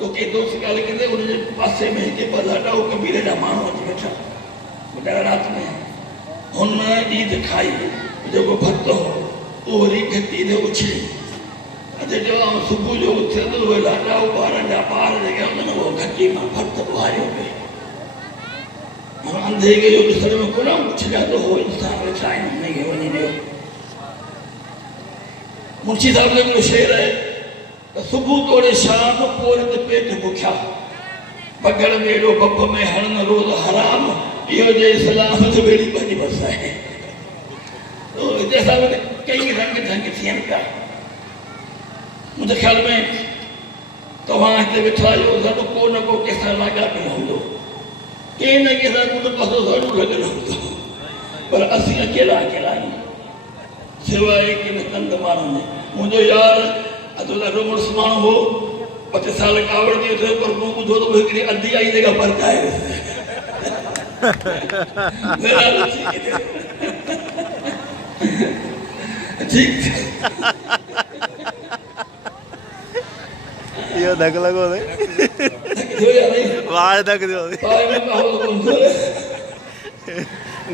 तो के दोस्त ॻाल्हि कंदे उनजे पासे में हिते ॿ कबीले जा माण्हू अची वेठा ॿुधायो राति में हुन ईद खाई जेको भक्त हो उहो वरी घटी ते उछली अॼु जो सुबुह जो उथियसि उहे लाॾा ॿारनि जा ॿार जेके हुननि उहो घटी मां भक्त ॿुहारियो पिए अंधे खे जो ॾिसण में कोन उछलिया त उहो इंसान छा आहे हुनखे वञी ॾियो मुंशी साहिब जो हिकिड़ो शेर आहे त सुबुह तोड़े शाम पोइ ते पेट बुखिया बगड़ में एॾो बप में हणन रोज़ हराम इहो जे इस्लाम जो बेड़ी बनी बस आहे तो हिते असां वटि कई रंग ढंग थियनि पिया मुंहिंजे ख़्याल में तव्हां हिते वेठा आहियो ज़रूरु को न को कंहिंसां लाॻापियो हूंदो कंहिं न कंहिं सां कुझु पासो ज़रूरु लॻियलु हूंदो पर असीं अकेला अकेला आहियूं सिवाय किन तंग माण्हुनि मुंहिंजो यार अधु ॾाढो मुड़ुसु माण्हू हो 25 साल कावड़ जी थियो पर मूं ॿुधो त हिकिड़ी अधी आई जॻह परकाए यो धक लगो दे वाज धक दियो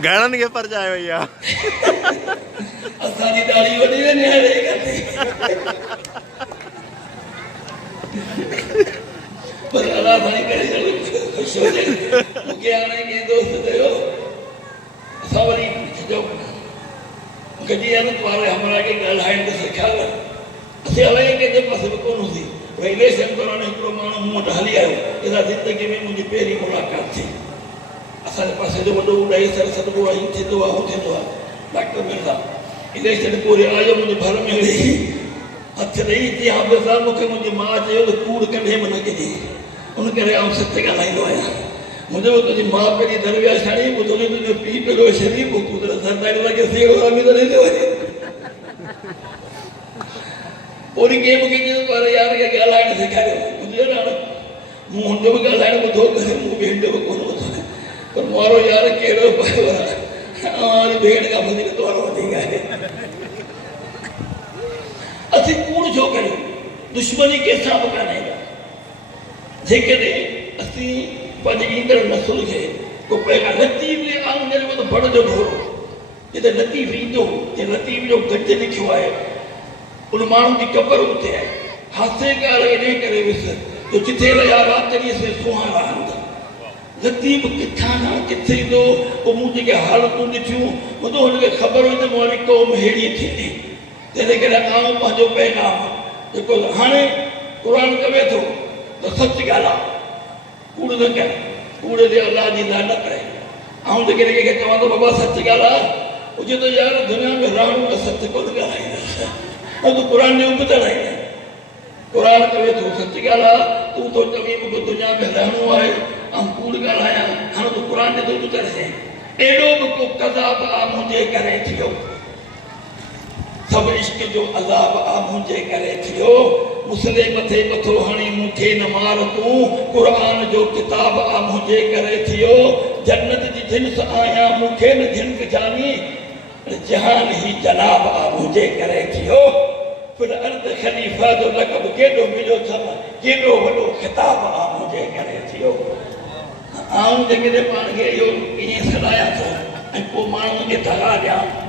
घणन के पर जाए भैया असानी दाढ़ी वडी ने निहारे करती पर अल्लाह भाई करे खुश हो जाए मुके आने के दोस्त थियो सवरी जो गजी अन वाले हमरा के ॻाल्हाइण ते सिखायो असीं हलाए के जे पासे में कोन हुई भई लेसन करण हिकिड़ो माण्हू मूं वटि हली आयो इहा ज़िंदगी में मुंहिंजी पहिरीं मुलाक़ात थी असांजे पासे जो वॾो उड़ाई सर सॾिबो आहे हीअं थींदो आहे हू थींदो आहे डॉक्टर मिर्ज़ा इलेक्शन पूरे आयो मुंहिंजे घर में वेही हथ ॾेई चई हाफ़िज़ साहिब मूंखे मुंहिंजी माउ चयो त कूड़ कॾहिं बि न कजे उन करे आउं सच ॻाल्हाईंदो आहियां मुंहिंजो तुंहिंजी माउ पहिरीं दरविया छाणी ॿुधो तुंहिंजो पीउ पहिरियों शरीफ़ तूं त सरदारी लॻे सेवा में त रहंदो आहे पोइ कंहिं मूंखे चयो पर यार खे ॻाल्हाइण सेखारियो ॿुधियो न मूं हुनजो बि ॻाल्हाइण ॿुधो करे मूं बि हिन जो बि कोन ॿुधो पर मारो यार कहिड़ो पियो आहे भेण खां वधीक तोरो वधीक आहे असीं कूड़ छो कयूं दुश्मनी कंहिंसां बि कान्हे जेकॾहिं असीं पंहिंजे ईंदड़ नसुल खे को पहिरियां लतीफ़ आंगन में त बड़ जो ढोरो जिते लतीफ़ ईंदो जे लतीफ़ जो गॾु लिखियो आहे उन माण्हू जी क़बर उते आहे हासे ॻाल्हि इन करे वियुसि जो जिथे रहिया राति से सुहाना हूंदा लतीफ़ किथां खां किथे ईंदो पोइ मूं जेके हालतूं ॾिठियूं ॿुधो हुनखे ख़बर हुई त मुंहिंजी क़ौम अहिड़ी थींदी तंहिंजे करे आउं पंहिंजो पैगाम जेको हाणे क़ुर कवे थो त सच ॻाल्हि कूड़ न कर कूड़ ते अलाह जी लानत आहे आउं जेके कंहिंखे चवां थो बाबा सच ॻाल्हि आहे हुजे त यार दुनिया में रहणो त सच कोन ॻाल्हाईंदुसि ऐं तूं क़ुर जो ॿुधण आई क़ुर कवे थो सच ॻाल्हि आहे तूं थो चवीं मूंखे दुनिया में रहणो आहे ऐं कूड़ ॻाल्हायां हाणे तूं क़ुर जो थो ॿुधण साईं अहिड़ो बि को कज़ाब आहे मुंहिंजे करे थियो सब इश्क जो अज़ाब आ मुझे करे थियो मुसले मथे मथो हणी मूंखे न मार तूं क़ुरान जो किताब आ मुझे करे थियो जन्नत जी जिन्स आया मूंखे न जिन्स जानी जहान ही जनाब आ मुझे करे थियो फिर अर्द खलीफा जो लक़ब केॾो मिलियो अथमि केॾो वॾो खिताब आ मुझे करे थियो आउं जेकॾहिं पाण खे इहो ईअं सॾायां थो ऐं पोइ माण्हुनि खे दगा ॾियां